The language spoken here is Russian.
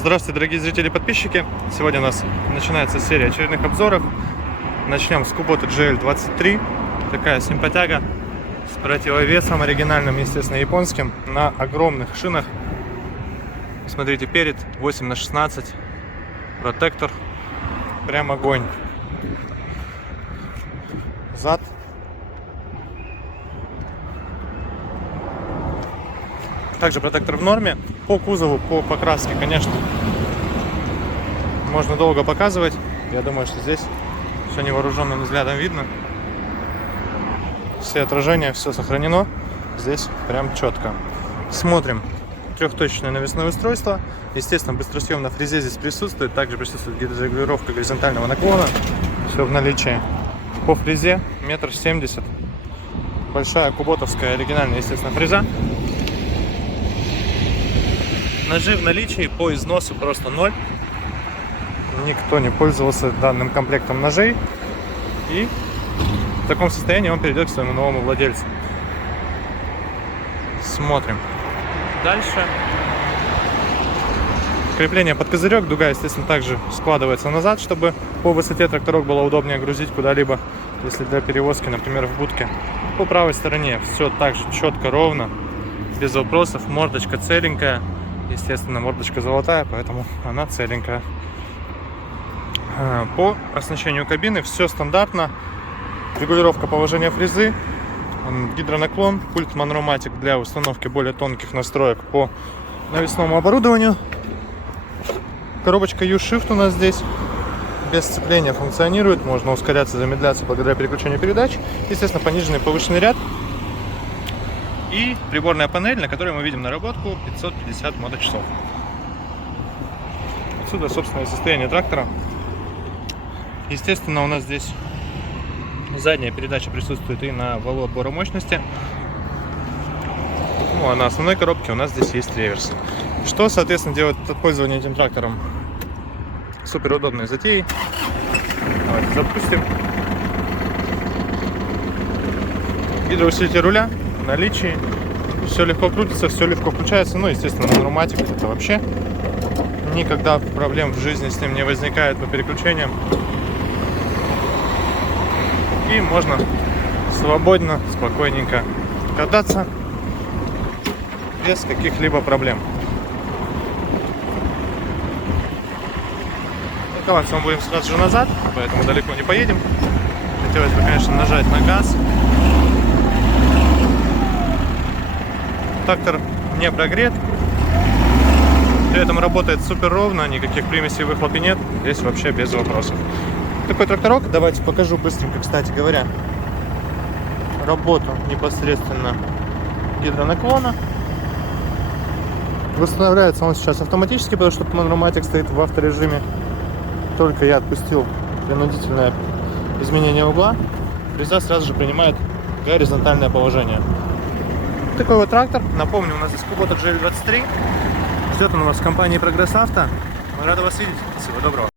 Здравствуйте, дорогие зрители и подписчики! Сегодня у нас начинается серия очередных обзоров. Начнем с Kubota GL23. Такая симпатяга с противовесом оригинальным, естественно, японским, на огромных шинах. Смотрите, перед 8х16, протектор, прям огонь. Зад. Также протектор в норме. По кузову, по покраске, конечно, можно долго показывать. Я думаю, что здесь все невооруженным взглядом видно. Все отражения, все сохранено. Здесь прям четко. Смотрим. Трехточечное навесное устройство. Естественно, быстросъем на фрезе здесь присутствует. Также присутствует гидрорегулировка горизонтального наклона. Все в наличии. По фрезе 1,70 м. Большая куботовская оригинальная, естественно, фреза. Ножи в наличии, по износу просто 0. Никто не пользовался данным комплектом ножей. И в таком состоянии он перейдет к своему новому владельцу. Смотрим. Дальше. Крепление под козырек. Дуга, естественно, также складывается назад, чтобы по высоте тракторок было удобнее грузить куда-либо, если для перевозки, например, в будке. По правой стороне все так же четко, ровно, без вопросов. Мордочка целенькая. Естественно, мордочка золотая, поэтому она целенькая. По оснащению кабины все стандартно. Регулировка положения фрезы, гидронаклон, пульт Manromatic для установки более тонких настроек по навесному оборудованию. Коробочка U-Shift у нас здесь без сцепления функционирует. Можно ускоряться, замедляться благодаря переключению передач. Естественно, пониженный и повышенный ряд. И приборная панель, на которой мы видим наработку 550 моточасов. Отсюда собственное состояние трактора. Естественно, у нас здесь задняя передача присутствует и на валу отбора мощности. Ну, а на основной коробке у нас здесь есть реверс. Что, соответственно, делает пользование этим трактором супер удобной затеей. Давайте запустим. Гидроусилитель руля в наличии. Все легко крутится, все легко включается. Ну, естественно, Manromatic это вообще никогда проблем в жизни с ним не возникает по переключениям. И можно свободно, спокойненько кататься без каких-либо проблем. Парковаться мы будем сразу же назад, поэтому далеко не поедем. Хотелось бы, конечно, нажать на газ. Трактор не прогрет. При этом работает супер ровно, никаких примесей в выхлопе нет. Здесь вообще без вопросов. Такой тракторок. Давайте покажу быстренько, кстати говоря, работу непосредственно гидронаклона. Восстанавливается он сейчас автоматически, потому что Manromatic стоит в авторежиме. Только я отпустил принудительное изменение угла, фреза сразу же принимает горизонтальное положение. Такой вот трактор. Напомню, у нас здесь Kubota GL23. Ждет он у вас в компании Progress Auto. Рада вас видеть. Всего доброго.